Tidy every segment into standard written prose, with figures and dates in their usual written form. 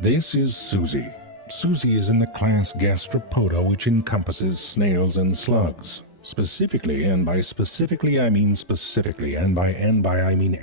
This is Susie. Susie is in the class Gastropoda, which encompasses snails and slugs. Specifically, and by specifically I mean specifically, and by I mean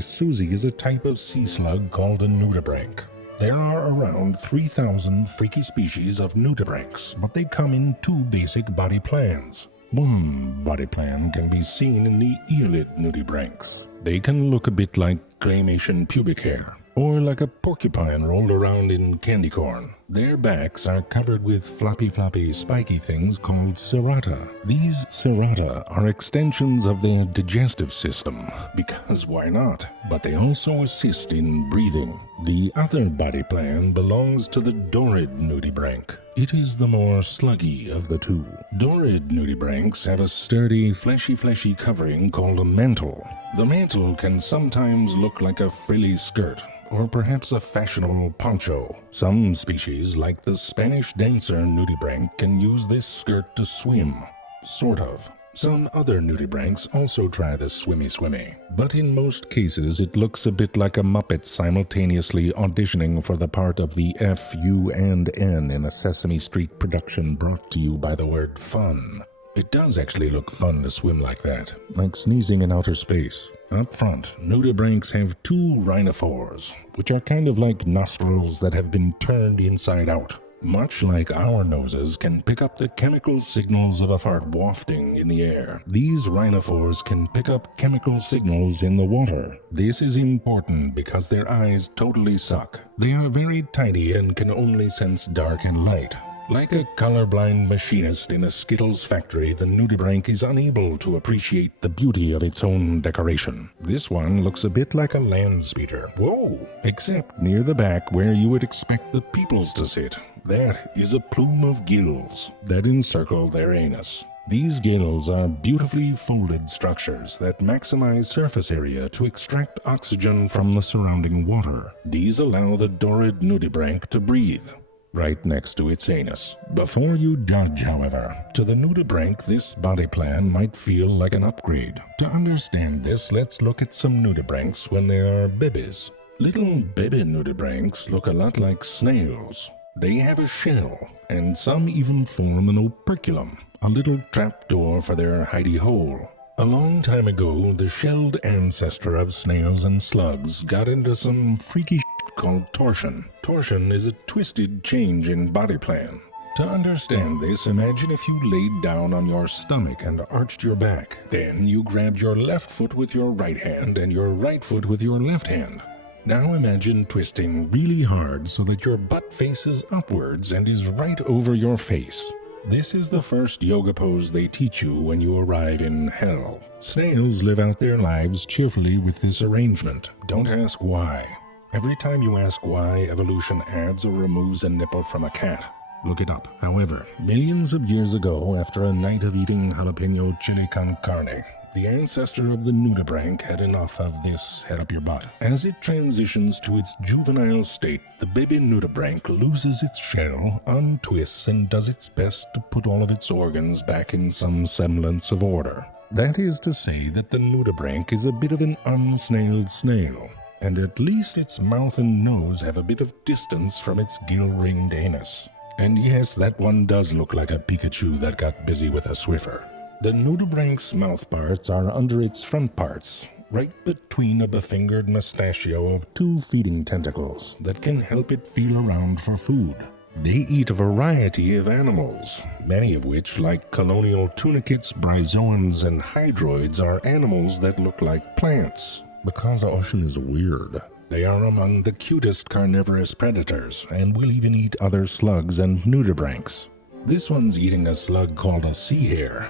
Susie is a type of sea slug called a nudibranch. There are around 3,000 freaky species of nudibranchs, but they come in two basic body plans. One body plan can be seen in the eyelid nudibranchs. They can look a bit like claymation pubic hair, or like a porcupine rolled around in candy corn. Their backs are covered with floppy spiky things called serrata. These serrata are extensions of their digestive system, because why not? But they also assist in breathing. The other body plan belongs to the dorid nudibranch. It is the more sluggy of the two. Dorid nudibranchs have a sturdy, fleshy covering called a mantle. The mantle can sometimes look like a frilly skirt, or perhaps a fashionable poncho. Some species, like the Spanish dancer nudibranch, can use this skirt to swim. Sort of. Some other nudibranchs also try the swimmy, but in most cases it looks a bit like a Muppet simultaneously auditioning for the part of the F, U, and N in a Sesame Street production brought to you by the word fun. It does actually look fun to swim like that, like sneezing in outer space. Up front, nudibranchs have two rhinophores, which are kind of like nostrils that have been turned inside out. Much like our noses can pick up the chemical signals of a fart wafting in the air, these rhinophores can pick up chemical signals in the water. This is important because their eyes totally suck. They are very tiny and can only sense dark and light. Like a colorblind machinist in a Skittles factory, the nudibranch is unable to appreciate the beauty of its own decoration. This one looks a bit like a land speeder. Whoa! Except near the back where you would expect the peoples to sit. That is a plume of gills that encircle their anus. These gills are beautifully folded structures that maximize surface area to extract oxygen from the surrounding water. These allow the dorid nudibranch to breathe right next to its anus. Before you judge, however, to the nudibranch this body plan might feel like an upgrade. To understand this, let's look at some nudibranchs when they are babies. Little baby nudibranchs look a lot like snails. They have a shell, and some even form an operculum, a little trapdoor for their hidey hole. A long time ago, the shelled ancestor of snails and slugs got into some freaky called torsion. Torsion is a twisted change in body plan. To understand this, imagine if you laid down on your stomach and arched your back. Then you grabbed your left foot with your right hand and your right foot with your left hand. Now imagine twisting really hard so that your butt faces upwards and is right over your face. This is the first yoga pose they teach you when you arrive in hell. Snails live out their lives cheerfully with this arrangement. Don't ask why. Every time you ask why, evolution adds or removes a nipple from a cat. Look it up. However, millions of years ago, after a night of eating jalapeno chili con carne, the ancestor of the nudibranch had enough of this head up your butt. As it transitions to its juvenile state, the baby nudibranch loses its shell, untwists, and does its best to put all of its organs back in some semblance of order. That is to say that the nudibranch is a bit of an unsnailed snail, and at least its mouth and nose have a bit of distance from its gill-ringed anus. And yes, that one does look like a Pikachu that got busy with a Swiffer. The nudibranch's mouth parts are under its front parts, right between a befingered mustachio of two feeding tentacles that can help it feel around for food. They eat a variety of animals, many of which, like colonial tunicates, bryozoans, and hydroids, are animals that look like plants. Because the ocean is weird, they are among the cutest carnivorous predators and will even eat other slugs and nudibranchs. This one's eating a slug called a sea hare,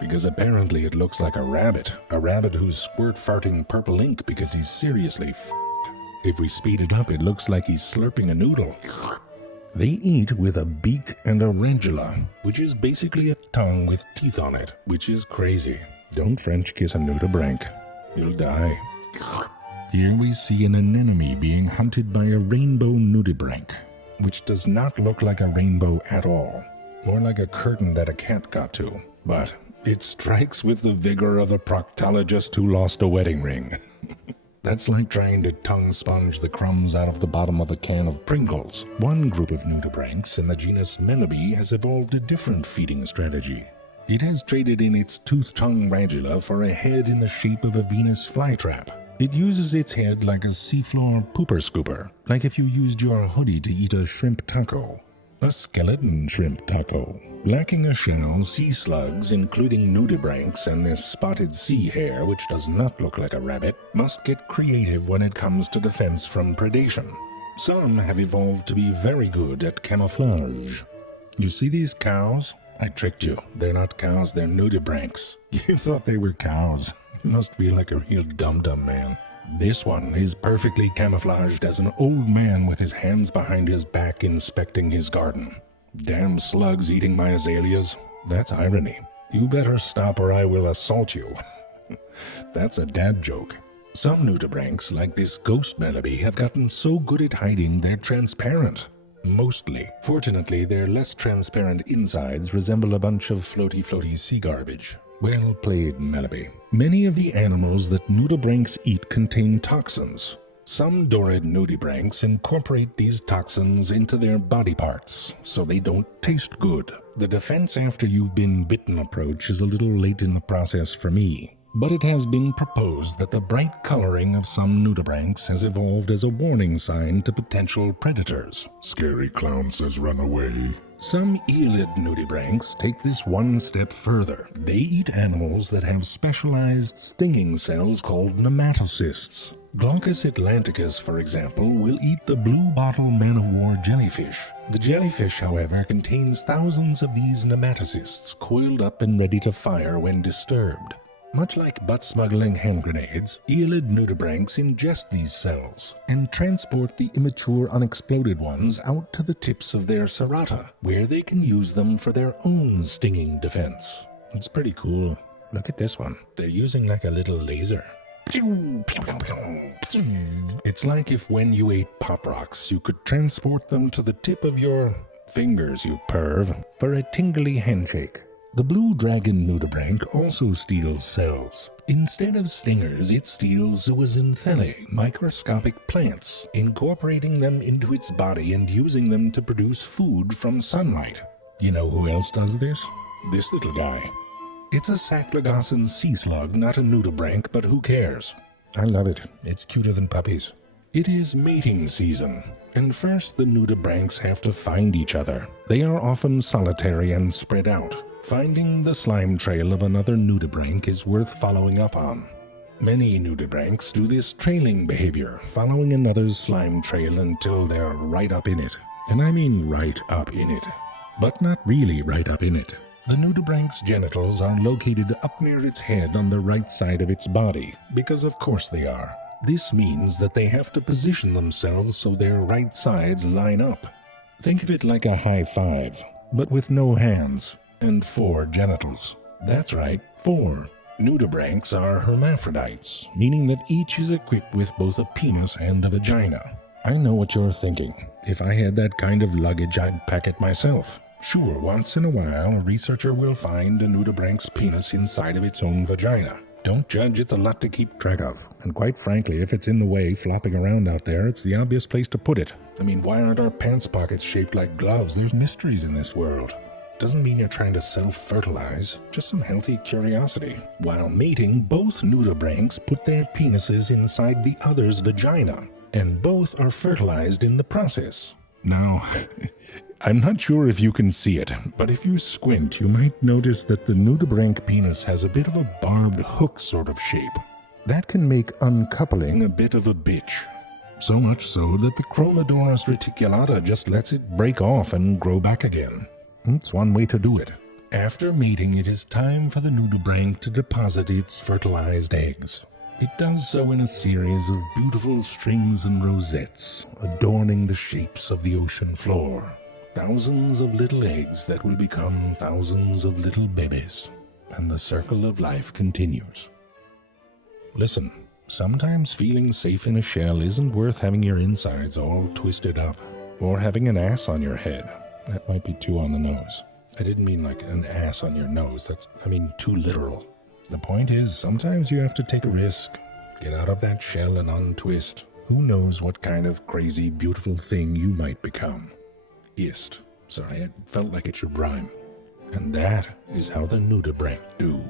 because apparently it looks like a rabbit who's squirt farting purple ink because he's seriously f***ed. If we speed it up, it looks like he's slurping a noodle. They eat with a beak and a radula, which is basically a tongue with teeth on it, which is crazy. Don't French kiss a nudibranch. You'll die. Here we see an anemone being hunted by a rainbow nudibranch, which does not look like a rainbow at all, more like a curtain that a cat got to. But it strikes with the vigor of a proctologist who lost a wedding ring. That's like trying to tongue sponge the crumbs out of the bottom of a can of Pringles. One group of nudibranchs in the genus Melibe has evolved a different feeding strategy. It has traded in its tooth-tongue radula for a head in the shape of a Venus flytrap. It uses its head like a seafloor pooper scooper, like if you used your hoodie to eat a shrimp taco. A skeleton shrimp taco. Lacking a shell, sea slugs, including nudibranchs and this spotted sea hare, which does not look like a rabbit, must get creative when it comes to defense from predation. Some have evolved to be very good at camouflage. You see these cows? I tricked you. They're not cows, they're nudibranchs. You thought they were cows. You must be like a real dum-dum man. This one is perfectly camouflaged as an old man with his hands behind his back inspecting his garden. Damn slugs eating my azaleas. That's irony. You better stop or I will assault you. That's a dad joke. Some nudibranchs, like this ghost Melibe, have gotten so good at hiding they're transparent. Mostly. Fortunately, their less transparent insides resemble a bunch of floaty sea garbage. Well played, Melibe. Many of the animals that nudibranchs eat contain toxins. Some dorid nudibranchs incorporate these toxins into their body parts, so they don't taste good. The defense after you've been bitten approach is a little late in the process for me, but it has been proposed that the bright coloring of some nudibranchs has evolved as a warning sign to potential predators. Scary clown says run away. Some eelid nudibranchs take this one step further. They eat animals that have specialized stinging cells called nematocysts. Glaucus atlanticus, for example, will eat the blue bottle man-of-war jellyfish. The jellyfish, however, contains thousands of these nematocysts coiled up and ready to fire when disturbed. Much like butt-smuggling hand grenades, eelid nudibranchs ingest these cells and transport the immature unexploded ones out to the tips of their serrata, where they can use them for their own stinging defense. It's pretty cool. Look at this one. They're using like a little laser. It's like if when you ate Pop Rocks, you could transport them to the tip of your fingers, you perv, for a tingly handshake. The blue dragon nudibranch also steals cells. Instead of stingers, it steals zooxanthellae, microscopic plants, incorporating them into its body and using them to produce food from sunlight. You know who else does this? This little guy. It's a Saclagossan sea slug, not a nudibranch, but who cares? I love it. It's cuter than puppies. It is mating season, and first the nudibranchs have to find each other. They are often solitary and spread out. Finding the slime trail of another nudibranch is worth following up on. Many nudibranchs do this trailing behavior, following another's slime trail until they're right up in it. And I mean right up in it. But not really right up in it. The nudibranch's genitals are located up near its head on the right side of its body, because of course they are. This means that they have to position themselves so their right sides line up. Think of it like a high five, but with no hands. And 4 genitals. That's right, 4. Nudibranchs are hermaphrodites, meaning that each is equipped with both a penis and a vagina. I know what you're thinking. If I had that kind of luggage, I'd pack it myself. Sure, once in a while, a researcher will find a nudibranch's penis inside of its own vagina. Don't judge, it's a lot to keep track of. And quite frankly, if it's in the way, flopping around out there, it's the obvious place to put it. I mean, why aren't our pants pockets shaped like gloves? There's mysteries in this world. Doesn't mean you're trying to self-fertilize, just some healthy curiosity. While mating, both nudibranchs put their penises inside the other's vagina, and both are fertilized in the process. Now, I'm not sure if you can see it, but if you squint, you might notice that the nudibranch penis has a bit of a barbed hook sort of shape. That can make uncoupling a bit of a bitch. So much so that the Chromodoros reticulata just lets it break off and grow back again. It's one way to do it. After mating, it is time for the nudibranch to deposit its fertilized eggs. It does so in a series of beautiful strings and rosettes, adorning the shapes of the ocean floor. Thousands of little eggs that will become thousands of little babies. And the circle of life continues. Listen, sometimes feeling safe in a shell isn't worth having your insides all twisted up, or having an ass on your head. That might be too on the nose. I didn't mean like an ass on your nose. I mean too literal. The point is, sometimes you have to take a risk. Get out of that shell and untwist. Who knows what kind of crazy, beautiful thing you might become. Ist. Sorry, it felt like it should rhyme. And that is how the Nudibranchs do.